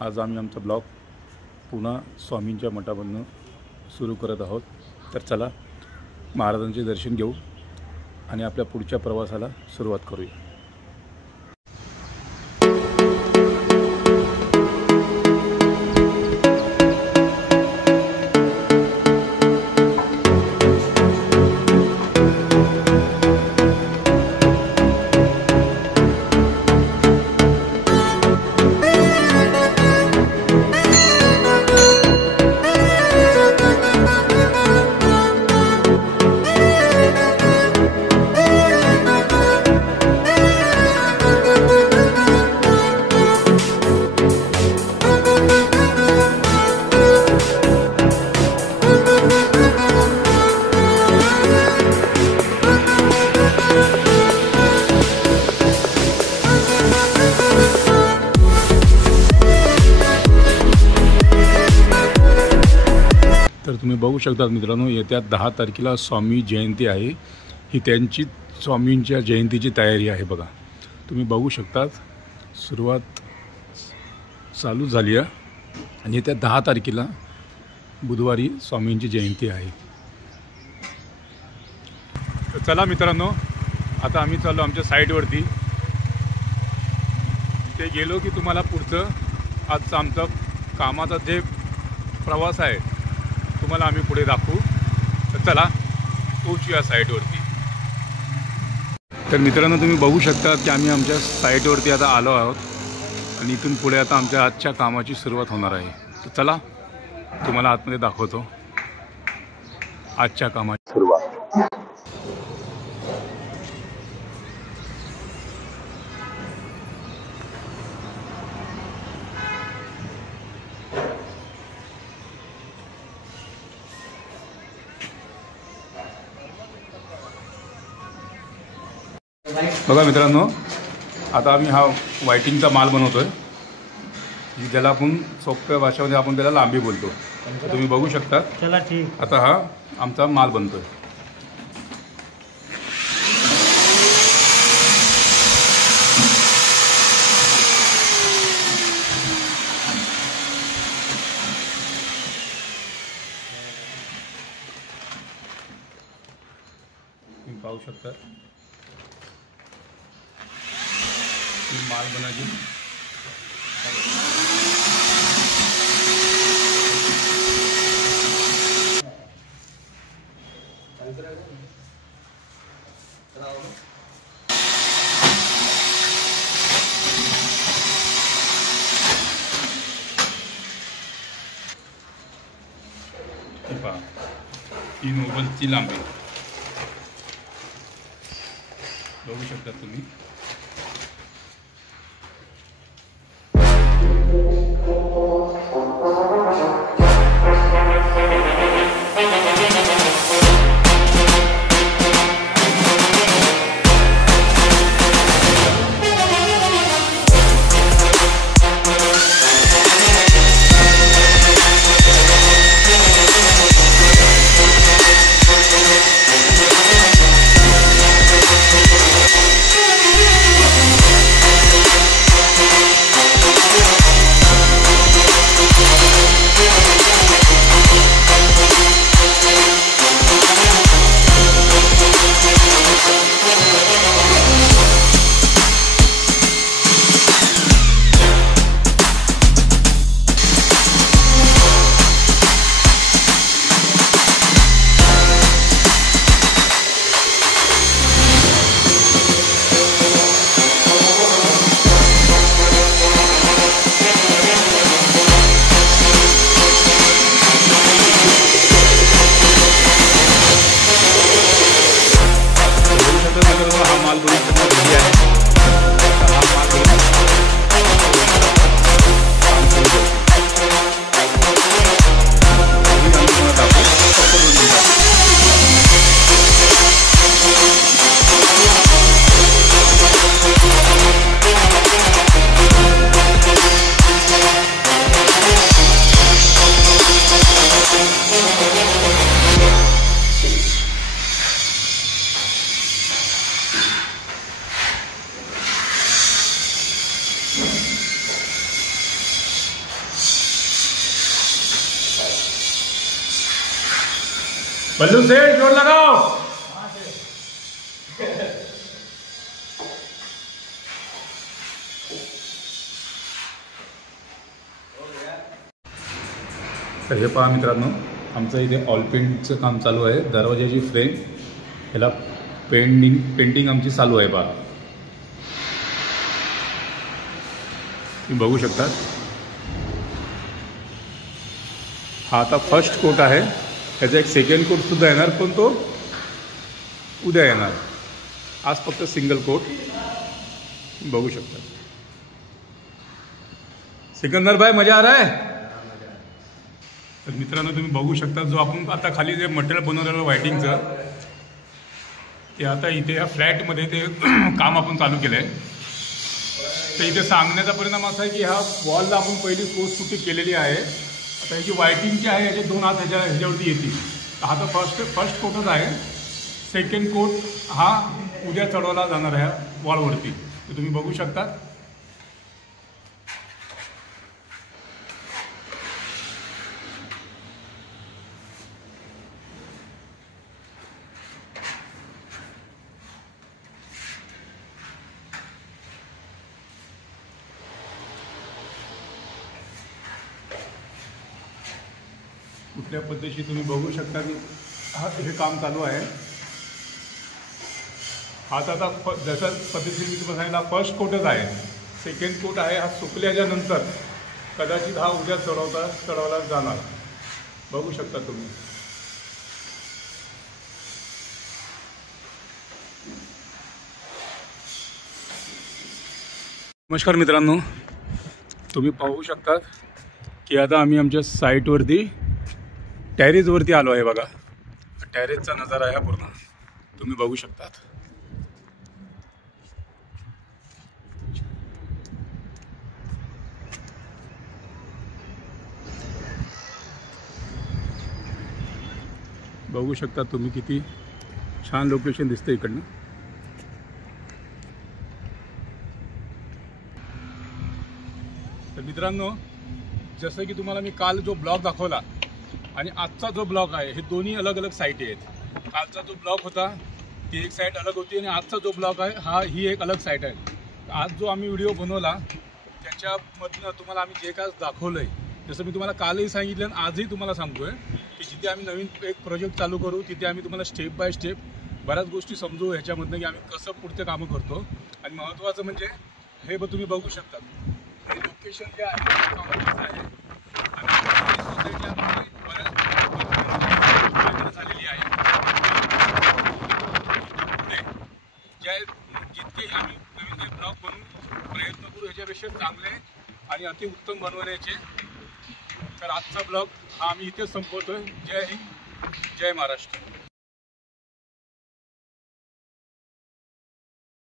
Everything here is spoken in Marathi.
आज आम्ही आमचा ब्लॉग पुन्हा स्वामींच्या मठामधून सुरू करत आहोत। तर चला महाराजांचे दर्शन घेऊ आणि आपल्या पुढच्या प्रवासाला सुरुवात करूया। तर तुम्ही बघू शकता मित्रांनो, येत्या 10 तारखेला स्वामी जयंती आहे। ही त्यांची स्वामींच्या जयंतीची तयारी आहे। बघा तुम्ही बघू शकता, सुरुवात चालू झाली आहे आणि येत्या 10 तारखेला बुधवारी स्वामींची जयंती आहे। तर चला मित्रांनो, आता आम्ही चाललो आमच्या साईडवरती। ते गेलो की तुम्हाला पुढचं आजचा आमचा कामाचा जे प्रवास आहे तुम्हाला आम्ही पुढे दाखवू। तर चला पोहोचूया साईटवरती। तर मित्रांनो, तुम्ही बघू शकता की आम्ही आमच्या साईटवरती आता आलो आहोत आणि इथून पुढे आता आमच्या आजच्या कामाची सुरुवात होणार आहे। तर चला तुम्हाला आतमध्ये दाखवतो आजच्या कामाची सुरुवात। बघा मित्रांनो, आता आम्ही हा वायटिंगचा माल बनवतोय, ज्याला आपण सोप्या भाषेमध्ये आपण त्याला लांबी बोलतो। तर तुम्ही बघू शकता, चला ठीक। आता हा आमचा माल बनतोय। तुम्ही पाहू शकता माल बनायची पहा 3 ओव्हलची लांबी बघू शकता तुम्ही। बल्लू सेठ जोर लगाओ। तर हे पहा मित्रांनो, आमचं इथे ऑल पेंटचं काम चालू आहे। दरवाजाची फ्रेम ह्याला पेंटिंग आमची चालू आहे पहा, तुम्ही बघू शकता। हा आता फर्स्ट कोट आहे, त्याचा एक सेकंड कोट सुद्धा येणार, पण तो उद्या येणार। आज फक्त सिंगल कोट बघू शकता। सिकंदर भाई मजा आ रहा है? तर मित्रांनो तुम्ही बघू शकता, जो आपण आता खाली जे मटेरियल बनवलेलं व्हायटिंगचं, ते आता इथे या फ्लॅटमध्ये ते काम आपण चालू केलं आहे। तर इथे सांगण्याचा परिणाम असा आहे की ह्या वॉलला आपण पहिली कोट सुट्टी केलेली आहे। आता ह्याची व्हायटिंगची आहे, याचे 2 हात ह्याच्यावरती येतील। हा तर फर्स्ट कोटच आहे। सेकंड कोट हा उद्या चढवला जाणार आहे वॉलवरती, तर तुम्ही बघू शकता। कुठल्या पद्धतीशी तुम्ही बघू शकता की हे काम चालू आहे। हा आता जसं पद्धतीने मी तुम्हाला सांगितलं, फर्स्ट कोटच आहे। सेकंड कोट आहे, हा सुकल्याच्या नंतर कदाचित हा उद्या चढवला जाणार, बघू शकता तुम्ही। नमस्कार मित्रांनो, तुम्ही पाहू शकता की आता आम्ही आमच्या साईटवरती टेरेसवरती आलो आहे। बघा, टेरेसचा नजारा आहे पूर्ण, तुम्ही बघू शकता। बघू शकता तुम्ही किती छान लोकेशन दिसतं इकडनं। तर मित्रांनो, जसं की तुम्हाला मी काल जो ब्लॉग दाखवला आणि आजचा जो ब्लॉग आहे, हे दोन्ही अलग अलग साईट आहेत। कालचा जो ब्लॉग होता ती एक साईट अलग होती, आणि आजचा जो ब्लॉग आहे ही एक अलग साईट आहे। आज जो आम्ही व्हिडिओ बनवला त्याच्यामधनं तुम्हाला आम्ही जे काय दाखवलं आहे, जसं मी तुम्हाला कालही सांगितलं आणि आजही तुम्हाला सांगतो आहे की जिथे आम्ही नवीन एक प्रोजेक्ट चालू करू तिथे आम्ही तुम्हाला स्टेप बाय स्टेप बऱ्याच गोष्टी समजू ह्याच्यामधनं की आम्ही कसं पुढचे कामं करतो। आणि महत्त्वाचं म्हणजे हे तुम्ही बघू शकता, हे लोकेशन जे आहे झालेली आहे। जितके आम्ही नवीन काही ब्लॉग बनवू प्रयत्न करू ह्याच्यापेक्षा चांगले आणि अतिउत्तम बनवण्याचे। तर आजचा ब्लॉग हा आम्ही इथेच संपवतोय। जय हिंद, जय महाराष्ट्र।